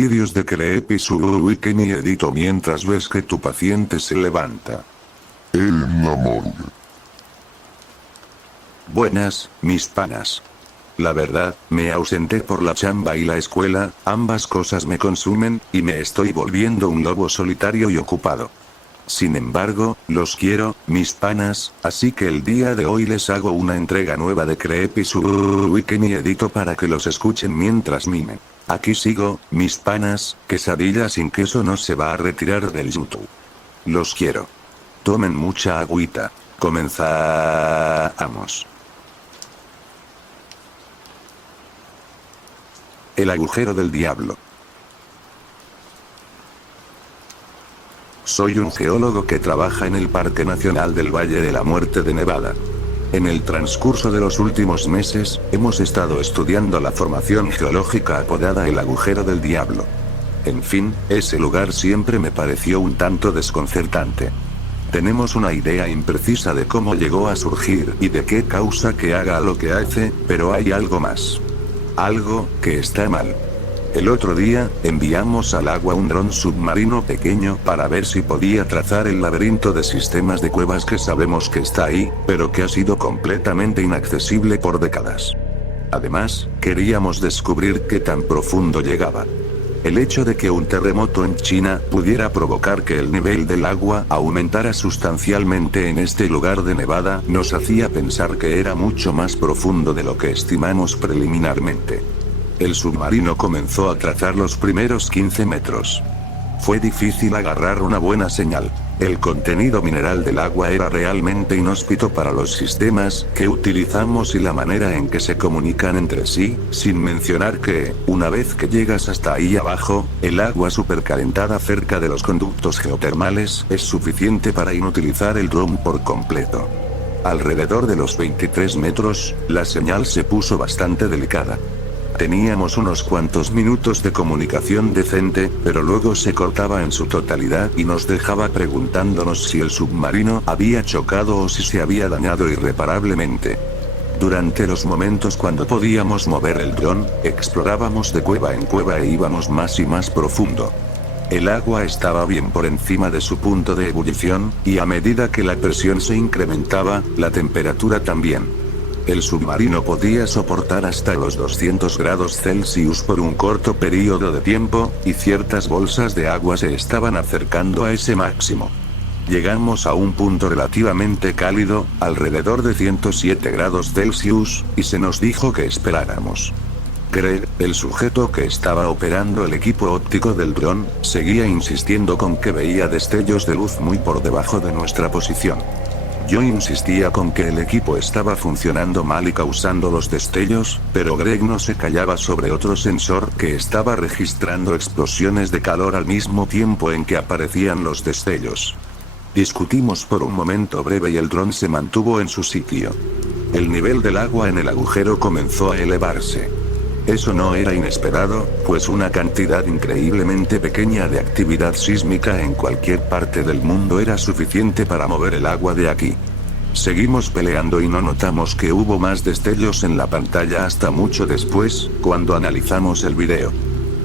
vídeos de Creep y Weekend y edito mientras ves que tu paciente se levanta. En la morgue. Buenas, mis panas. La verdad, me ausenté por la chamba y la escuela, ambas cosas me consumen, y me estoy volviendo un lobo solitario y ocupado. Sin embargo, los quiero, mis panas, así que el día de hoy les hago una entrega nueva de Creep y Weekend y edito para que los escuchen mientras mimen. Aquí sigo, mis panas, quesadilla sin queso no se va a retirar del YouTube. Los quiero. Tomen mucha agüita. Comenzamos. El agujero del diablo. Soy un geólogo que trabaja en el Parque Nacional del Valle de la Muerte de Nevada. En el transcurso de los últimos meses, hemos estado estudiando la formación geológica apodada el agujero del diablo. En fin, ese lugar siempre me pareció un tanto desconcertante. Tenemos una idea imprecisa de cómo llegó a surgir y de qué causa que haga lo que hace, pero hay algo más. Algo que está mal. El otro día, enviamos al agua un dron submarino pequeño para ver si podía trazar el laberinto de sistemas de cuevas que sabemos que está ahí, pero que ha sido completamente inaccesible por décadas. Además, queríamos descubrir qué tan profundo llegaba. El hecho de que un terremoto en China pudiera provocar que el nivel del agua aumentara sustancialmente en este lugar de Nevada nos hacía pensar que era mucho más profundo de lo que estimamos preliminarmente. El submarino comenzó a trazar los primeros 15 metros. Fue difícil agarrar una buena señal. El contenido mineral del agua era realmente inhóspito para los sistemas que utilizamos y la manera en que se comunican entre sí, sin mencionar que, una vez que llegas hasta ahí abajo, el agua supercalentada cerca de los conductos geotermales es suficiente para inutilizar el dron por completo. Alrededor de los 23 metros, la señal se puso bastante delicada. Teníamos unos cuantos minutos de comunicación decente, pero luego se cortaba en su totalidad y nos dejaba preguntándonos si el submarino había chocado o si se había dañado irreparablemente. Durante los momentos cuando podíamos mover el dron, explorábamos de cueva en cueva e íbamos más y más profundo. El agua estaba bien por encima de su punto de ebullición, y a medida que la presión se incrementaba, la temperatura también. El submarino podía soportar hasta los 200 grados Celsius por un corto periodo de tiempo, y ciertas bolsas de agua se estaban acercando a ese máximo. Llegamos a un punto relativamente cálido, alrededor de 107 grados Celsius, y se nos dijo que esperáramos. Greg, el sujeto que estaba operando el equipo óptico del dron, seguía insistiendo con que veía destellos de luz muy por debajo de nuestra posición. Yo insistía con que el equipo estaba funcionando mal y causando los destellos, pero Greg no se callaba sobre otro sensor que estaba registrando explosiones de calor al mismo tiempo en que aparecían los destellos. Discutimos por un momento breve y el dron se mantuvo en su sitio. El nivel del agua en el agujero comenzó a elevarse. Eso no era inesperado, pues una cantidad increíblemente pequeña de actividad sísmica en cualquier parte del mundo era suficiente para mover el agua de aquí. Seguimos peleando y no notamos que hubo más destellos en la pantalla hasta mucho después, cuando analizamos el video.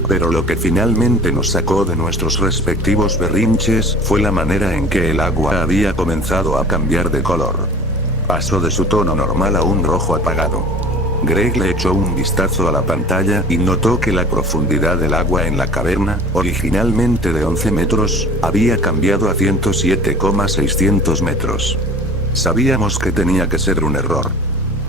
Pero lo que finalmente nos sacó de nuestros respectivos berrinches fue la manera en que el agua había comenzado a cambiar de color. Pasó de su tono normal a un rojo apagado. Greg le echó un vistazo a la pantalla y notó que la profundidad del agua en la caverna, originalmente de 11 metros, había cambiado a 107,600 metros. Sabíamos que tenía que ser un error.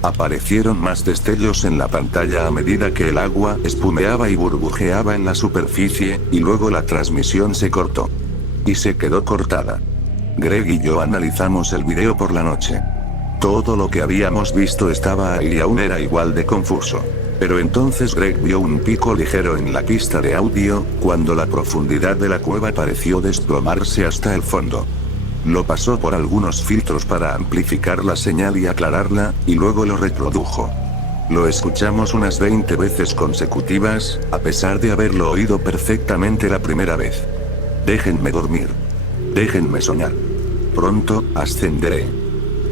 Aparecieron más destellos en la pantalla a medida que el agua espumeaba y burbujeaba en la superficie, y luego la transmisión se cortó. Y se quedó cortada. Greg y yo analizamos el video por la noche. Todo lo que habíamos visto estaba ahí y aún era igual de confuso. Pero entonces Greg vio un pico ligero en la pista de audio, cuando la profundidad de la cueva pareció desplomarse hasta el fondo. Lo pasó por algunos filtros para amplificar la señal y aclararla, y luego lo reprodujo. Lo escuchamos unas 20 veces consecutivas, a pesar de haberlo oído perfectamente la primera vez. Déjenme dormir. Déjenme soñar. Pronto, ascenderé.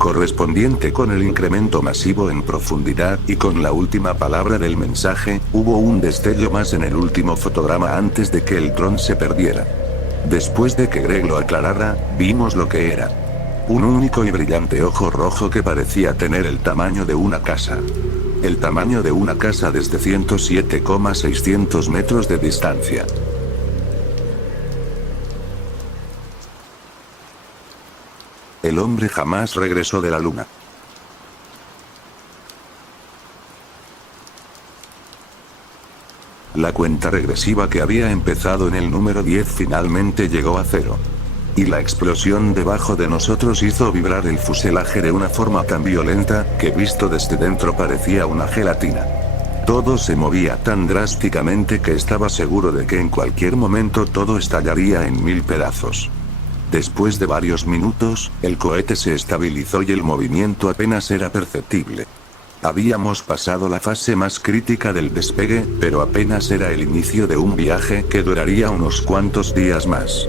correspondiente con el incremento masivo en profundidad y con la última palabra del mensaje, hubo un destello más en el último fotograma antes de que el dron se perdiera. Después de que Greg lo aclarara, vimos lo que era. Un único y brillante ojo rojo que parecía tener el tamaño de una casa. El tamaño de una casa desde 107,600 metros de distancia. El hombre jamás regresó de la luna. La cuenta regresiva que había empezado en el número 10 finalmente llegó a 0. Y la explosión debajo de nosotros hizo vibrar el fuselaje de una forma tan violenta, que visto desde dentro parecía una gelatina. Todo se movía tan drásticamente que estaba seguro de que en cualquier momento todo estallaría en 1000 pedazos. Después de varios minutos, el cohete se estabilizó y el movimiento apenas era perceptible. Habíamos pasado la fase más crítica del despegue, pero apenas era el inicio de un viaje que duraría unos cuantos días más.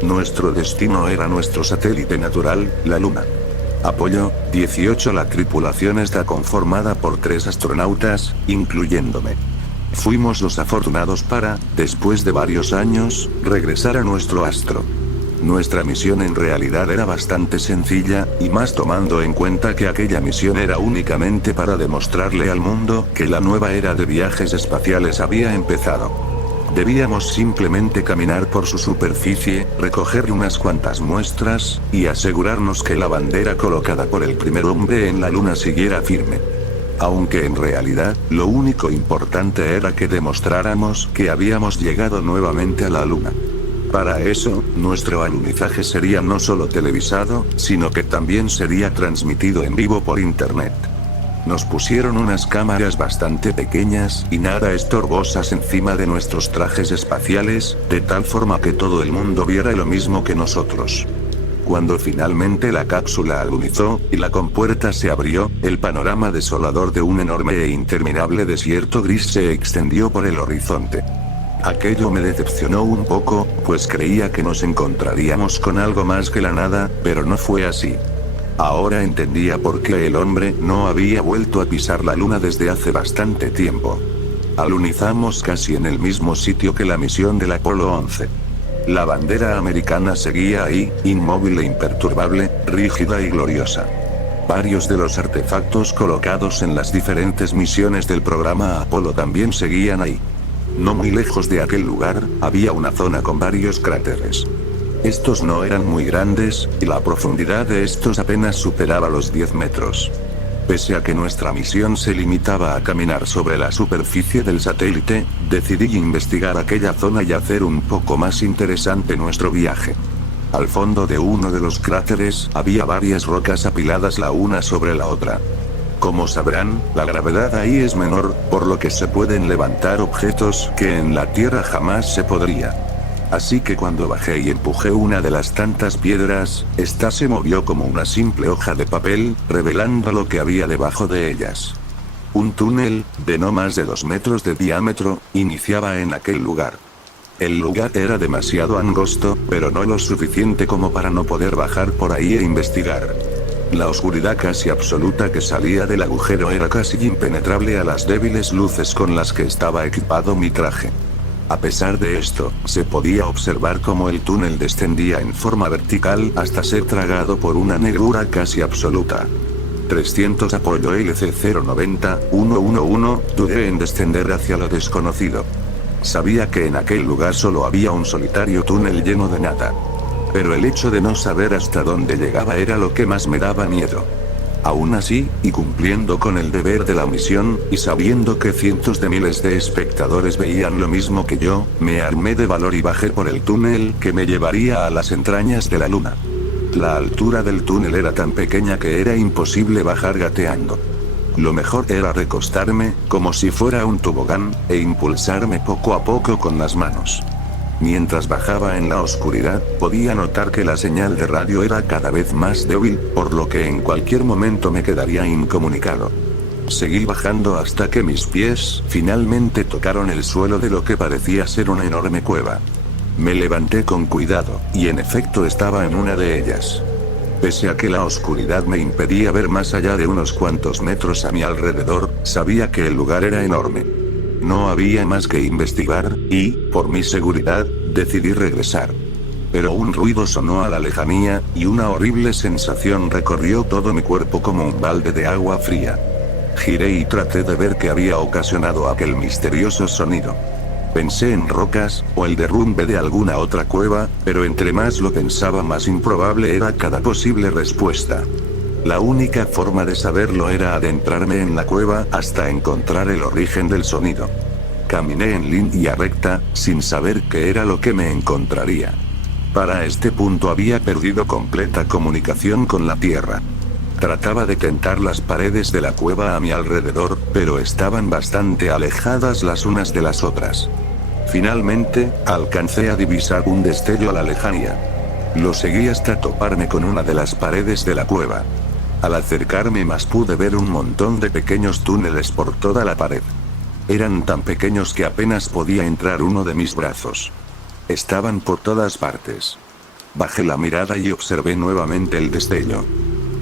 Nuestro destino era nuestro satélite natural, la Luna. Apolo 18. La tripulación está conformada por 3 astronautas, incluyéndome. Fuimos los afortunados para, después de varios años, regresar a nuestro astro. Nuestra misión en realidad era bastante sencilla, y más tomando en cuenta que aquella misión era únicamente para demostrarle al mundo que la nueva era de viajes espaciales había empezado. Debíamos simplemente caminar por su superficie, recoger unas cuantas muestras, y asegurarnos que la bandera colocada por el primer hombre en la luna siguiera firme. Aunque en realidad, lo único importante era que demostráramos que habíamos llegado nuevamente a la luna. Para eso, nuestro alunizaje sería no solo televisado, sino que también sería transmitido en vivo por internet. Nos pusieron unas cámaras bastante pequeñas y nada estorbosas encima de nuestros trajes espaciales, de tal forma que todo el mundo viera lo mismo que nosotros. Cuando finalmente la cápsula alunizó, y la compuerta se abrió, el panorama desolador de un enorme e interminable desierto gris se extendió por el horizonte. Aquello me decepcionó un poco, pues creía que nos encontraríamos con algo más que la nada, pero no fue así. Ahora entendía por qué el hombre no había vuelto a pisar la luna desde hace bastante tiempo. Alunizamos casi en el mismo sitio que la misión del Apolo 11. La bandera americana seguía ahí, inmóvil e imperturbable, rígida y gloriosa. Varios de los artefactos colocados en las diferentes misiones del programa Apolo también seguían ahí. No muy lejos de aquel lugar, había una zona con varios cráteres. Estos no eran muy grandes, y la profundidad de estos apenas superaba los 10 metros. Pese a que nuestra misión se limitaba a caminar sobre la superficie del satélite, decidí investigar aquella zona y hacer un poco más interesante nuestro viaje. Al fondo de uno de los cráteres, había varias rocas apiladas la una sobre la otra. Como sabrán, la gravedad ahí es menor, por lo que se pueden levantar objetos que en la Tierra jamás se podría. Así que cuando bajé y empujé una de las tantas piedras, esta se movió como una simple hoja de papel, revelando lo que había debajo de ellas. Un túnel, de no más de 2 metros de diámetro, iniciaba en aquel lugar. El lugar era demasiado angosto, pero no lo suficiente como para no poder bajar por ahí e investigar. La oscuridad casi absoluta que salía del agujero era casi impenetrable a las débiles luces con las que estaba equipado mi traje. A pesar de esto, se podía observar cómo el túnel descendía en forma vertical hasta ser tragado por una negrura casi absoluta. 300 Apolo LC-090, 111, dudé en descender hacia lo desconocido. Sabía que en aquel lugar solo había un solitario túnel lleno de nada. Pero el hecho de no saber hasta dónde llegaba era lo que más me daba miedo. Aún así, y cumpliendo con el deber de la misión, y sabiendo que cientos de miles de espectadores veían lo mismo que yo, me armé de valor y bajé por el túnel que me llevaría a las entrañas de la luna. La altura del túnel era tan pequeña que era imposible bajar gateando. Lo mejor era recostarme, como si fuera un tobogán, e impulsarme poco a poco con las manos. Mientras bajaba en la oscuridad, podía notar que la señal de radio era cada vez más débil, por lo que en cualquier momento me quedaría incomunicado. Seguí bajando hasta que mis pies finalmente tocaron el suelo de lo que parecía ser una enorme cueva. Me levanté con cuidado, y en efecto estaba en una de ellas. Pese a que la oscuridad me impedía ver más allá de unos cuantos metros a mi alrededor, sabía que el lugar era enorme. No había más que investigar, y, por mi seguridad, decidí regresar. Pero un ruido sonó a la lejanía, y una horrible sensación recorrió todo mi cuerpo como un balde de agua fría. Giré y traté de ver qué había ocasionado aquel misterioso sonido. Pensé en rocas, o el derrumbe de alguna otra cueva, pero entre más lo pensaba más improbable era cada posible respuesta. La única forma de saberlo era adentrarme en la cueva hasta encontrar el origen del sonido. Caminé en línea recta, sin saber qué era lo que me encontraría. Para este punto había perdido completa comunicación con la tierra. Trataba de tentar las paredes de la cueva a mi alrededor, pero estaban bastante alejadas las unas de las otras. Finalmente, alcancé a divisar un destello a la lejanía. Lo seguí hasta toparme con una de las paredes de la cueva. Al acercarme más pude ver un montón de pequeños túneles por toda la pared. Eran tan pequeños que apenas podía entrar uno de mis brazos. Estaban por todas partes. Bajé la mirada y observé nuevamente el destello.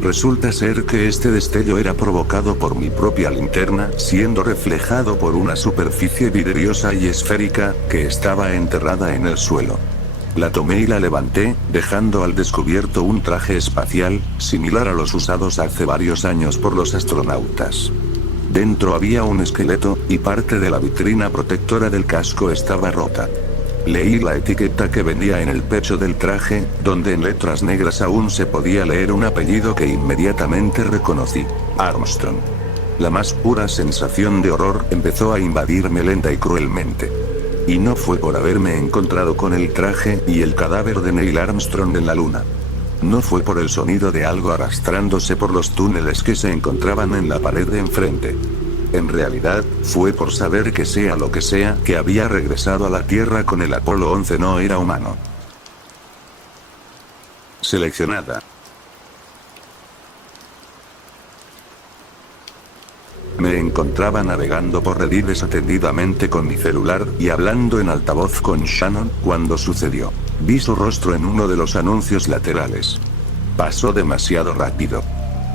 Resulta ser que este destello era provocado por mi propia linterna, siendo reflejado por una superficie vidriosa y esférica, que estaba enterrada en el suelo. La tomé y la levanté, dejando al descubierto un traje espacial, similar a los usados hace varios años por los astronautas. Dentro había un esqueleto, y parte de la vitrina protectora del casco estaba rota. Leí la etiqueta que venía en el pecho del traje, donde en letras negras aún se podía leer un apellido que inmediatamente reconocí: Armstrong. La más pura sensación de horror empezó a invadirme lenta y cruelmente. Y no fue por haberme encontrado con el traje y el cadáver de Neil Armstrong en la luna. No fue por el sonido de algo arrastrándose por los túneles que se encontraban en la pared de enfrente. En realidad, fue por saber que sea lo que sea que había regresado a la Tierra con el Apolo 11 no era humano. Seleccionada. Me encontraba navegando por Reddit desatendidamente con mi celular y hablando en altavoz con Shannon cuando sucedió. Vi su rostro en uno de los anuncios laterales. Pasó demasiado rápido.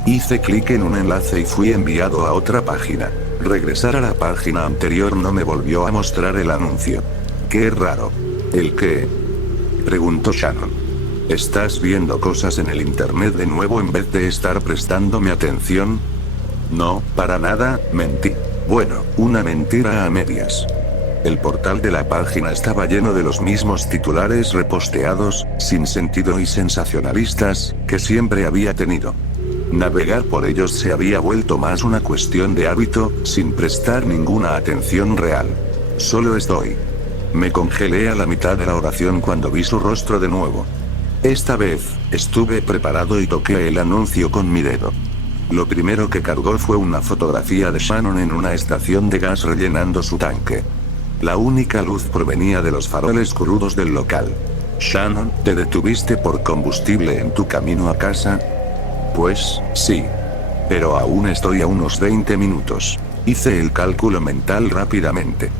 Hice clic en un enlace y fui enviado a otra página. Regresar a la página anterior no me volvió a mostrar el anuncio. Qué raro. ¿El qué? Preguntó Shannon. ¿Estás viendo cosas en el internet de nuevo en vez de estar prestándome atención? No, para nada, mentí. Bueno, una mentira a medias. El portal de la página estaba lleno de los mismos titulares reposteados, sin sentido y sensacionalistas, que siempre había tenido. Navegar por ellos se había vuelto más una cuestión de hábito, sin prestar ninguna atención real. Solo estoy. Me congelé a la mitad de la oración cuando vi su rostro de nuevo. Esta vez, estuve preparado y toqué el anuncio con mi dedo. Lo primero que cargó fue una fotografía de Shannon en una estación de gas rellenando su tanque. La única luz provenía de los faroles crudos del local. Shannon, ¿te detuviste por combustible en tu camino a casa? Pues, sí. Pero aún estoy a unos 20 minutos. Hice el cálculo mental rápidamente.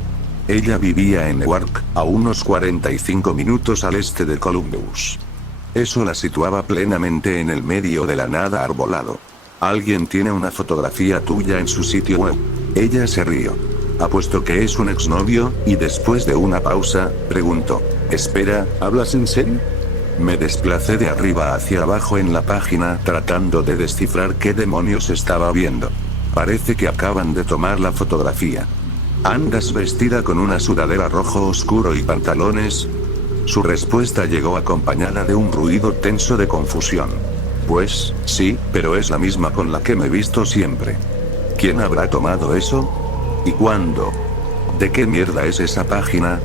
Ella vivía en Newark, a unos 45 minutos al este de Columbus. Eso la situaba plenamente en el medio de la nada arbolado. Alguien tiene una fotografía tuya en su sitio web. Ella se rió. Apuesto que es un exnovio, y después de una pausa, preguntó: Espera, ¿hablas en serio? Me desplacé de arriba hacia abajo en la página tratando de descifrar qué demonios estaba viendo. Parece que acaban de tomar la fotografía. ¿Andas vestida con una sudadera rojo oscuro y pantalones? Su respuesta llegó acompañada de un ruido tenso de confusión. Pues, sí, pero es la misma con la que me he visto siempre. ¿Quién habrá tomado eso? ¿Y cuándo? ¿De qué mierda es esa página?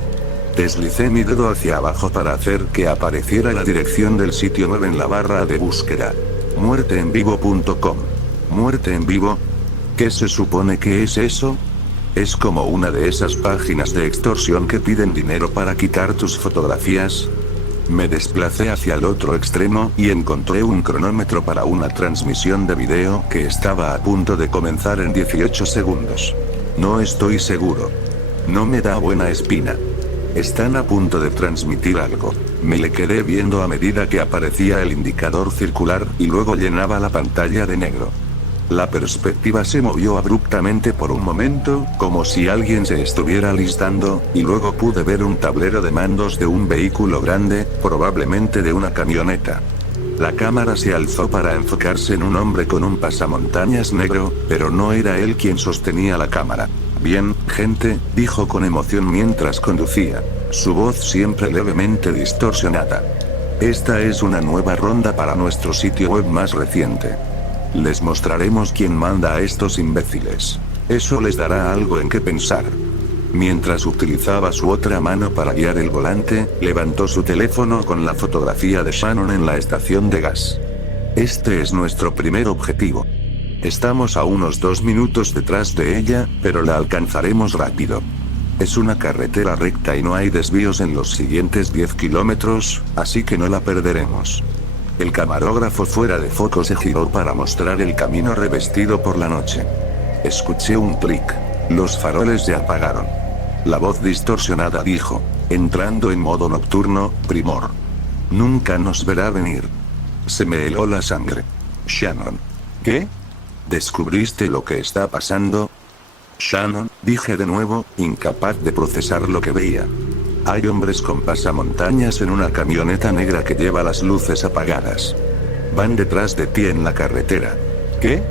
Deslicé mi dedo hacia abajo para hacer que apareciera la dirección del sitio web en la barra de búsqueda. muerteenvivo.com. ¿Muerte en vivo? ¿Qué se supone que es eso? ¿Es como una de esas páginas de extorsión que piden dinero para quitar tus fotografías? Me desplacé hacia el otro extremo y encontré un cronómetro para una transmisión de video que estaba a punto de comenzar en 18 segundos. No estoy seguro. No me da buena espina. Están a punto de transmitir algo. Me le quedé viendo a medida que aparecía el indicador circular y luego llenaba la pantalla de negro. La perspectiva se movió abruptamente por un momento, como si alguien se estuviera alistando, y luego pude ver un tablero de mandos de un vehículo grande, probablemente de una camioneta. La cámara se alzó para enfocarse en un hombre con un pasamontañas negro, pero no era él quien sostenía la cámara. Bien, gente, dijo con emoción mientras conducía, su voz siempre levemente distorsionada. Esta es una nueva ronda para nuestro sitio web más reciente. Les mostraremos quién manda a estos imbéciles. Eso les dará algo en qué pensar. Mientras utilizaba su otra mano para guiar el volante, levantó su teléfono con la fotografía de Shannon en la estación de gas. Este es nuestro primer objetivo. Estamos a unos 2 minutos detrás de ella, pero la alcanzaremos rápido. Es una carretera recta y no hay desvíos en los siguientes 10 kilómetros, así que no la perderemos. El camarógrafo fuera de foco se giró para mostrar el camino revestido por la noche. Escuché un clic. Los faroles se apagaron. La voz distorsionada dijo, entrando en modo nocturno, primor. Nunca nos verá venir. Se me heló la sangre. Shannon. ¿Qué? ¿Descubriste lo que está pasando? Shannon, dije de nuevo, incapaz de procesar lo que veía. Hay hombres con pasamontañas en una camioneta negra que lleva las luces apagadas. Van detrás de ti en la carretera. ¿Qué?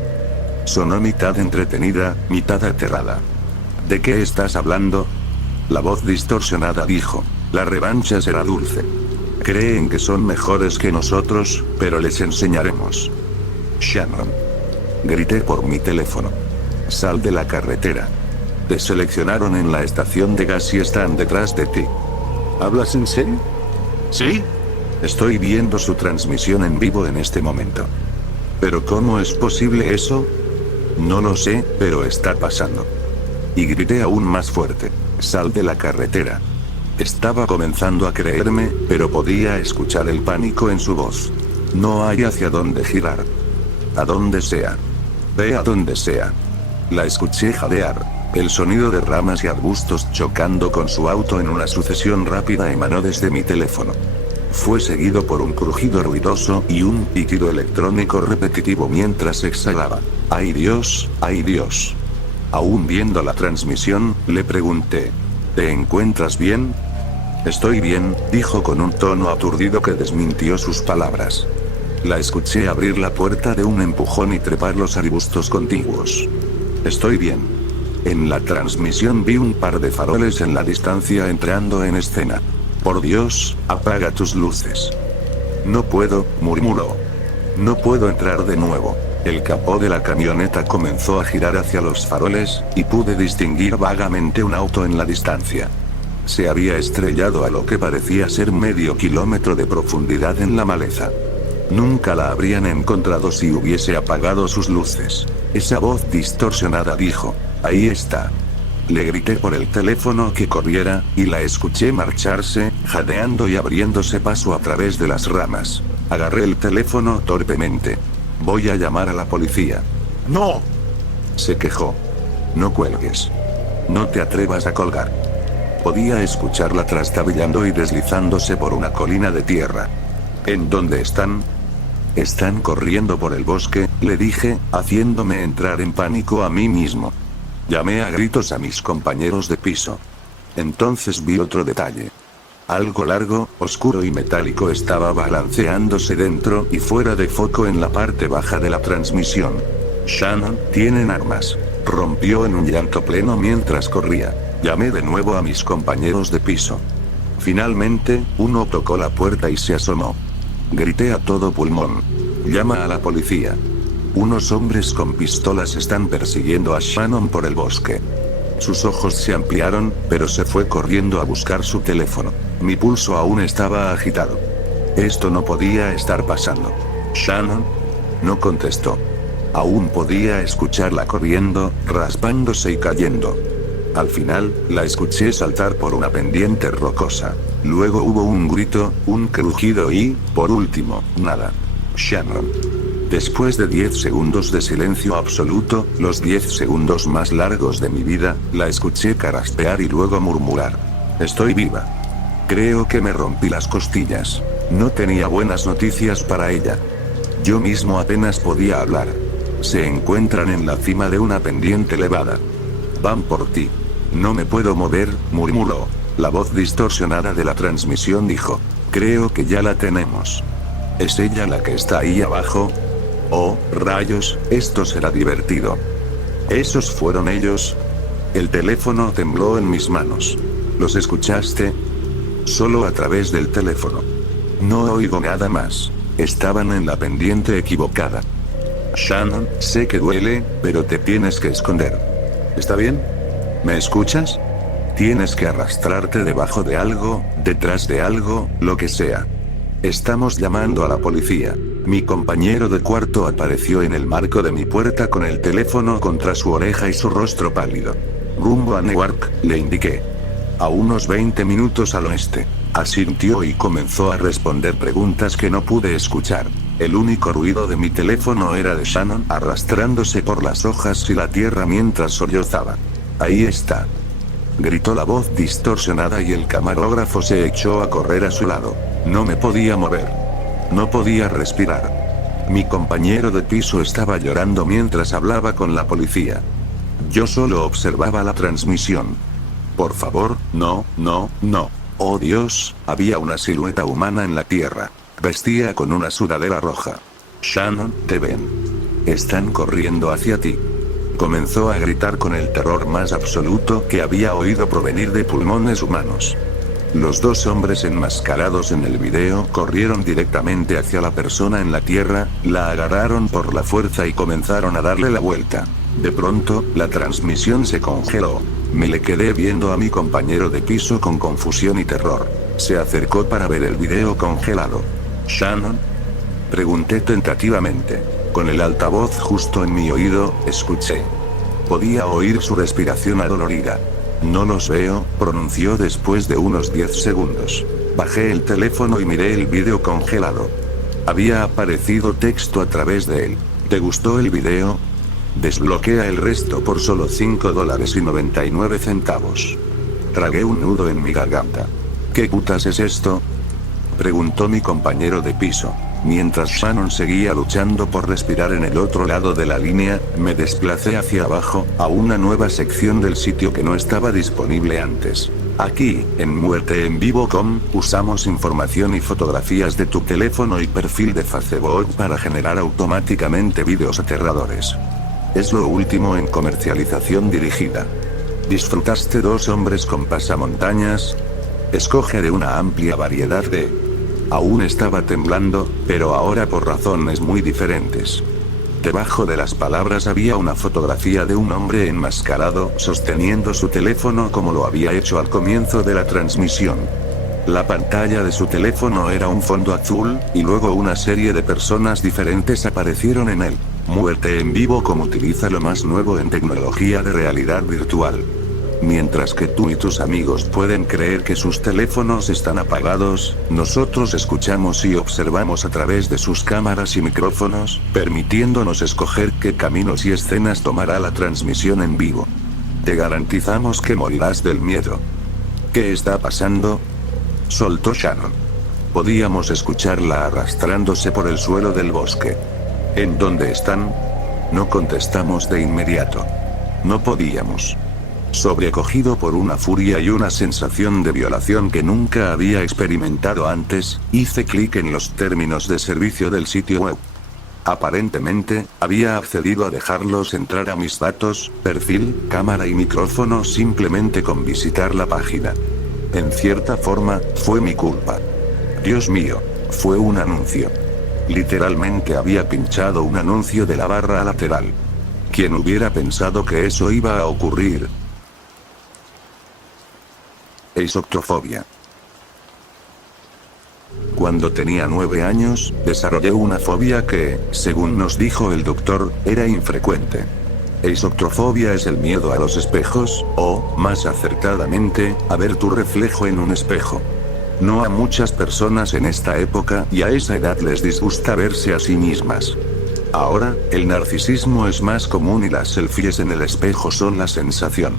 Sonó mitad entretenida, mitad aterrada. ¿De qué estás hablando? La voz distorsionada dijo, la revancha será dulce. Creen que son mejores que nosotros, pero les enseñaremos. Shannon. Grité por mi teléfono. Sal de la carretera. Te seleccionaron en la estación de gas y están detrás de ti. ¿Hablas en serio? ¿Sí? Estoy viendo su transmisión en vivo en este momento. ¿Pero cómo es posible eso? No lo sé, pero está pasando. Y grité aún más fuerte. Sal de la carretera. Estaba comenzando a creerme, pero podía escuchar el pánico en su voz. No hay hacia dónde girar. A donde sea. Ve a donde sea. La escuché jadear. El sonido de ramas y arbustos chocando con su auto en una sucesión rápida emanó desde mi teléfono. Fue seguido por un crujido ruidoso y un pitido electrónico repetitivo mientras exhalaba. ¡Ay Dios, ay Dios! Aún viendo la transmisión, le pregunté, ¿te encuentras bien? Estoy bien, dijo con un tono aturdido que desmintió sus palabras. La escuché abrir la puerta de un empujón y trepar los arbustos contiguos. Estoy bien. En la transmisión vi un par de faroles en la distancia entrando en escena. Por Dios, apaga tus luces. No puedo, murmuró. No puedo entrar de nuevo. El capó de la camioneta comenzó a girar hacia los faroles, y pude distinguir vagamente un auto en la distancia. Se había estrellado a lo que parecía ser medio kilómetro de profundidad en la maleza. Nunca la habrían encontrado si hubiese apagado sus luces. Esa voz distorsionada dijo, ahí está. Le grité por el teléfono que corriera, y la escuché marcharse, jadeando y abriéndose paso a través de las ramas. Agarré el teléfono torpemente. Voy a llamar a la policía. ¡No! Se quejó. No cuelgues. No te atrevas a colgar. Podía escucharla trastabillando y deslizándose por una colina de tierra. ¿En dónde están? Están corriendo por el bosque, le dije, haciéndome entrar en pánico a mí mismo. Llamé a gritos a mis compañeros de piso. Entonces vi otro detalle. Algo largo, oscuro y metálico estaba balanceándose dentro y fuera de foco en la parte baja de la transmisión. Shannon, tienen armas. Rompió en un llanto pleno mientras corría. Llamé de nuevo a mis compañeros de piso. Finalmente, uno tocó la puerta y se asomó. Grité a todo pulmón. Llama a la policía. Unos hombres con pistolas están persiguiendo a Shannon por el bosque. Sus ojos se ampliaron, pero se fue corriendo a buscar su teléfono. Mi pulso aún estaba agitado. Esto no podía estar pasando. Shannon no contestó. Aún podía escucharla corriendo, raspándose y cayendo. Al final, la escuché saltar por una pendiente rocosa. Luego hubo un grito, un crujido y, por último, nada. Shannon. Después de 10 segundos de silencio absoluto, los 10 segundos más largos de mi vida, la escuché carraspear y luego murmurar. Estoy viva. Creo que me rompí las costillas. No tenía buenas noticias para ella. Yo mismo apenas podía hablar. Se encuentran en la cima de una pendiente elevada. Van por ti. No me puedo mover, murmuró. La voz distorsionada de la transmisión dijo. Creo que ya la tenemos. ¿Es ella la que está ahí abajo? Oh, rayos, esto será divertido. ¿Esos fueron ellos? El teléfono tembló en mis manos. ¿Los escuchaste? Solo a través del teléfono. No oigo nada más. Estaban en la pendiente equivocada. Shannon, sé que duele, pero te tienes que esconder. ¿Está bien? ¿Me escuchas? Tienes que arrastrarte debajo de algo, detrás de algo, lo que sea. Estamos llamando a la policía. Mi compañero de cuarto apareció en el marco de mi puerta con el teléfono contra su oreja y su rostro pálido. Rumbo a Newark, le indiqué. A unos 20 minutos al oeste. Asintió y comenzó a responder preguntas que no pude escuchar. El único ruido de mi teléfono era de Shannon arrastrándose por las hojas y la tierra mientras sollozaba. Ahí está. Gritó la voz distorsionada y el camarógrafo se echó a correr a su lado. No me podía mover. No podía respirar. Mi compañero de piso estaba llorando mientras hablaba con la policía. Yo solo observaba la transmisión. Por favor, no, no, no. Oh Dios, había una silueta humana en la tierra. Vestía con una sudadera roja. Shannon, te ven. Están corriendo hacia ti. Comenzó a gritar con el terror más absoluto que había oído provenir de pulmones humanos. Los dos hombres enmascarados en el video corrieron directamente hacia la persona en la tierra, la agarraron por la fuerza y comenzaron a darle la vuelta. De pronto, la transmisión se congeló. Me le quedé viendo a mi compañero de piso con confusión y terror. Se acercó para ver el video congelado. ¿Shannon? Pregunté tentativamente. Con el altavoz justo en mi oído, escuché. Podía oír su respiración adolorida. No los veo, pronunció después de unos 10 segundos. Bajé el teléfono y miré el video congelado. Había aparecido texto a través de él. ¿Te gustó el video? Desbloquea el resto por solo $5.99. Tragué un nudo en mi garganta. ¿Qué putas es esto? Preguntó mi compañero de piso. Mientras Shannon seguía luchando por respirar en el otro lado de la línea, me desplacé hacia abajo, a una nueva sección del sitio que no estaba disponible antes. Aquí, en muerteenvivo.com, usamos información y fotografías de tu teléfono y perfil de Facebook para generar automáticamente vídeos aterradores. Es lo último en comercialización dirigida. ¿Disfrutaste 2 hombres con pasamontañas? Escoge de una amplia variedad de... Aún estaba temblando, pero ahora por razones muy diferentes. Debajo de las palabras había una fotografía de un hombre enmascarado sosteniendo su teléfono como lo había hecho al comienzo de la transmisión. La pantalla de su teléfono era un fondo azul, y luego una serie de personas diferentes aparecieron en él. Muerte en Vivo como utiliza lo más nuevo en tecnología de realidad virtual. Mientras que tú y tus amigos pueden creer que sus teléfonos están apagados, nosotros escuchamos y observamos a través de sus cámaras y micrófonos, permitiéndonos escoger qué caminos y escenas tomará la transmisión en vivo. Te garantizamos que morirás del miedo. ¿Qué está pasando? Soltó Shannon. Podíamos escucharla arrastrándose por el suelo del bosque. ¿En dónde están? No contestamos de inmediato. No podíamos. Sobrecogido por una furia y una sensación de violación que nunca había experimentado antes, hice clic en los términos de servicio del sitio web. Aparentemente, había accedido a dejarlos entrar a mis datos, perfil, cámara y micrófono simplemente con visitar la página. En cierta forma, fue mi culpa. Dios mío, fue un anuncio. Literalmente había pinchado un anuncio de la barra lateral. ¿Quién hubiera pensado que eso iba a ocurrir? Eisoctrofobia. Cuando tenía 9 años, desarrollé una fobia que, según nos dijo el doctor, era infrecuente. Eisoctrofobia es el miedo a los espejos, o, más acertadamente, a ver tu reflejo en un espejo. No a muchas personas en esta época y a esa edad les disgusta verse a sí mismas. Ahora, el narcisismo es más común y las selfies en el espejo son la sensación.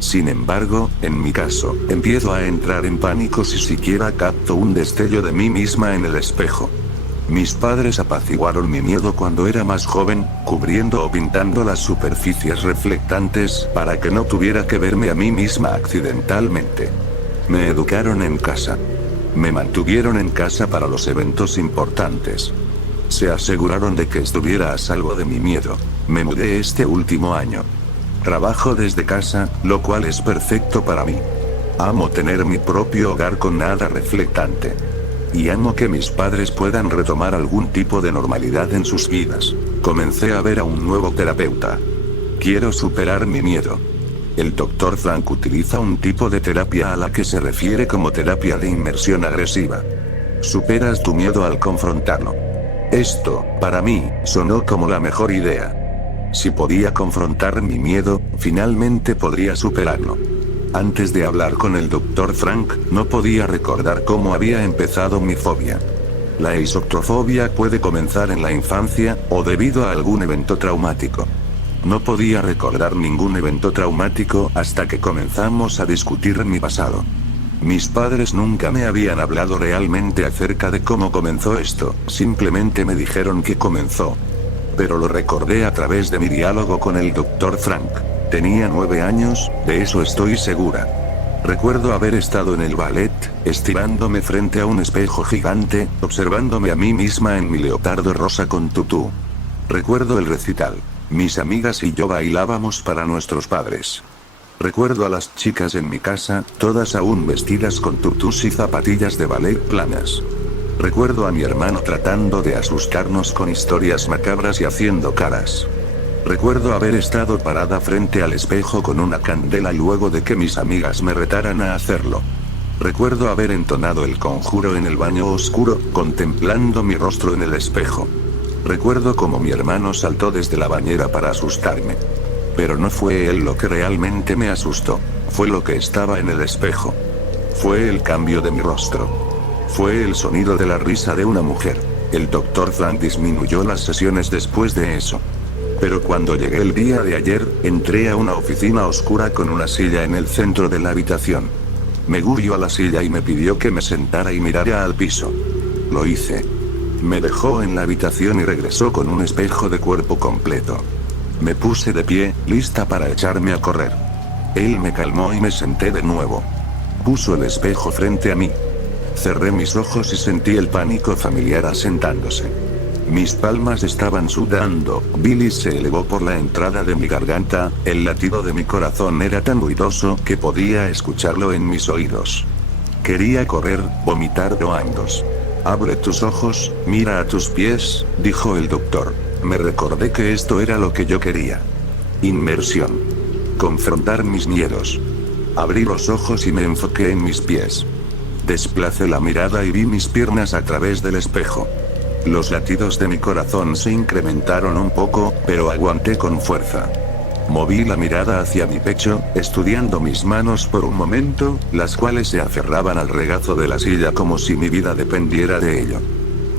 Sin embargo, en mi caso, empiezo a entrar en pánico si siquiera capto un destello de mí misma en el espejo. Mis padres apaciguaron mi miedo cuando era más joven, cubriendo o pintando las superficies reflectantes para que no tuviera que verme a mí misma accidentalmente. Me educaron en casa. Me mantuvieron en casa para los eventos importantes. Se aseguraron de que estuviera a salvo de mi miedo. Me mudé este último año. Trabajo desde casa, lo cual es perfecto para mí. Amo tener mi propio hogar con nada reflectante. Y amo que mis padres puedan retomar algún tipo de normalidad en sus vidas. Comencé a ver a un nuevo terapeuta. Quiero superar mi miedo. El Dr. Frank utiliza un tipo de terapia a la que se refiere como terapia de inmersión agresiva. Superas tu miedo al confrontarlo. Esto, para mí, sonó como la mejor idea. Si podía confrontar mi miedo, finalmente podría superarlo. Antes de hablar con el Dr. Frank, no podía recordar cómo había empezado mi fobia. La eisoptrofobia puede comenzar en la infancia, o debido a algún evento traumático. No podía recordar ningún evento traumático hasta que comenzamos a discutir mi pasado. Mis padres nunca me habían hablado realmente acerca de cómo comenzó esto, simplemente me dijeron que comenzó. Pero lo recordé a través de mi diálogo con el Dr. Frank. Tenía 9 años, de eso estoy segura. Recuerdo haber estado en el ballet, estirándome frente a un espejo gigante, observándome a mí misma en mi leotardo rosa con tutú. Recuerdo el recital. Mis amigas y yo bailábamos para nuestros padres. Recuerdo a las chicas en mi casa, todas aún vestidas con tutús y zapatillas de ballet planas. Recuerdo a mi hermano tratando de asustarnos con historias macabras y haciendo caras. Recuerdo haber estado parada frente al espejo con una candela luego de que mis amigas me retaran a hacerlo. Recuerdo haber entonado el conjuro en el baño oscuro, contemplando mi rostro en el espejo. Recuerdo cómo mi hermano saltó desde la bañera para asustarme. Pero no fue él lo que realmente me asustó, fue lo que estaba en el espejo. Fue el cambio de mi rostro. Fue el sonido de la risa de una mujer. El Dr. Frank disminuyó las sesiones después de eso. Pero cuando llegué el día de ayer, entré a una oficina oscura con una silla en el centro de la habitación. Me guió a la silla y me pidió que me sentara y mirara al piso. Lo hice. Me dejó en la habitación y regresó con un espejo de cuerpo completo. Me puse de pie, lista para echarme a correr. Él me calmó y me senté de nuevo. Puso el espejo frente a mí. Cerré mis ojos y sentí el pánico familiar asentándose. Mis palmas estaban sudando, bilis se elevó por la entrada de mi garganta, el latido de mi corazón era tan ruidoso que podía escucharlo en mis oídos. Quería correr, vomitar o ambos. Abre tus ojos, mira a tus pies, dijo el doctor. Me recordé que esto era lo que yo quería. Inmersión. Confrontar mis miedos. Abrí los ojos y me enfoqué en mis pies. Desplacé la mirada y vi mis piernas a través del espejo. Los latidos de mi corazón se incrementaron un poco, pero aguanté con fuerza. Moví la mirada hacia mi pecho, estudiando mis manos por un momento, las cuales se aferraban al regazo de la silla como si mi vida dependiera de ello.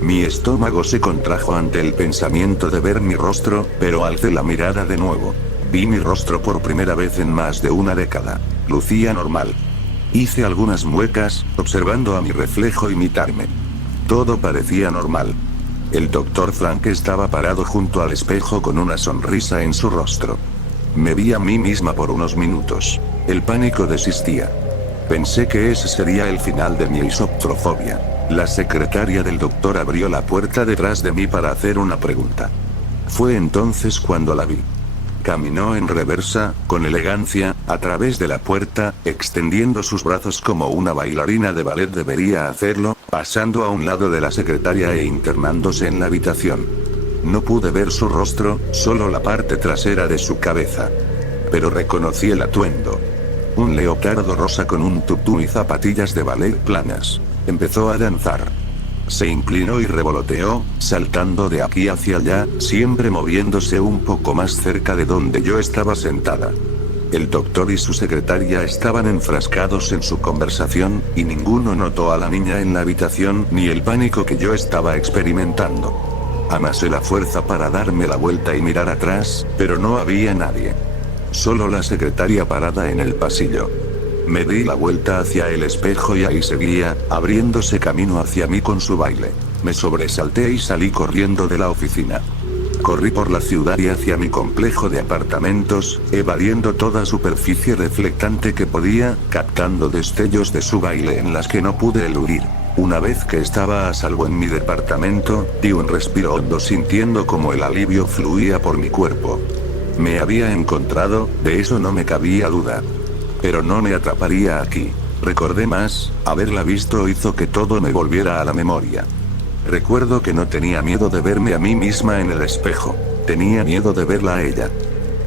Mi estómago se contrajo ante el pensamiento de ver mi rostro, pero alcé la mirada de nuevo. Vi mi rostro por primera vez en más de una década. Lucía normal. Hice algunas muecas, observando a mi reflejo imitarme. Todo parecía normal. El Dr. Frank estaba parado junto al espejo con una sonrisa en su rostro. Me vi a mí misma por unos minutos. El pánico desistía. Pensé que ese sería el final de mi eisoptrofobia. La secretaria del doctor abrió la puerta detrás de mí para hacer una pregunta. Fue entonces cuando la vi. Caminó en reversa, con elegancia, a través de la puerta, extendiendo sus brazos como una bailarina de ballet debería hacerlo, pasando a un lado de la secretaria e internándose en la habitación. No pude ver su rostro, solo la parte trasera de su cabeza. Pero reconocí el atuendo. Un leotardo rosa con un tutú y zapatillas de ballet planas. Empezó a danzar. Se inclinó y revoloteó, saltando de aquí hacia allá, siempre moviéndose un poco más cerca de donde yo estaba sentada. El doctor y su secretaria estaban enfrascados en su conversación, y ninguno notó a la niña en la habitación ni el pánico que yo estaba experimentando. Amasé la fuerza para darme la vuelta y mirar atrás, pero no había nadie. Solo la secretaria parada en el pasillo. Me di la vuelta hacia el espejo y ahí seguía, abriéndose camino hacia mí con su baile. Me sobresalté y salí corriendo de la oficina. Corrí por la ciudad y hacia mi complejo de apartamentos, evadiendo toda superficie reflectante que podía, captando destellos de su baile en las que no pude eludir. Una vez que estaba a salvo en mi departamento, di un respiro hondo sintiendo como el alivio fluía por mi cuerpo. Me había encontrado, de eso no me cabía duda. Pero no me atraparía aquí. Recordé más, haberla visto hizo que todo me volviera a la memoria. Recuerdo que no tenía miedo de verme a mí misma en el espejo. Tenía miedo de verla a ella.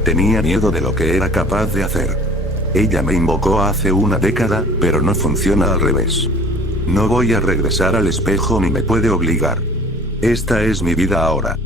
Tenía miedo de lo que era capaz de hacer. Ella me invocó hace una década, pero no funciona al revés. No voy a regresar al espejo ni me puede obligar. Esta es mi vida ahora.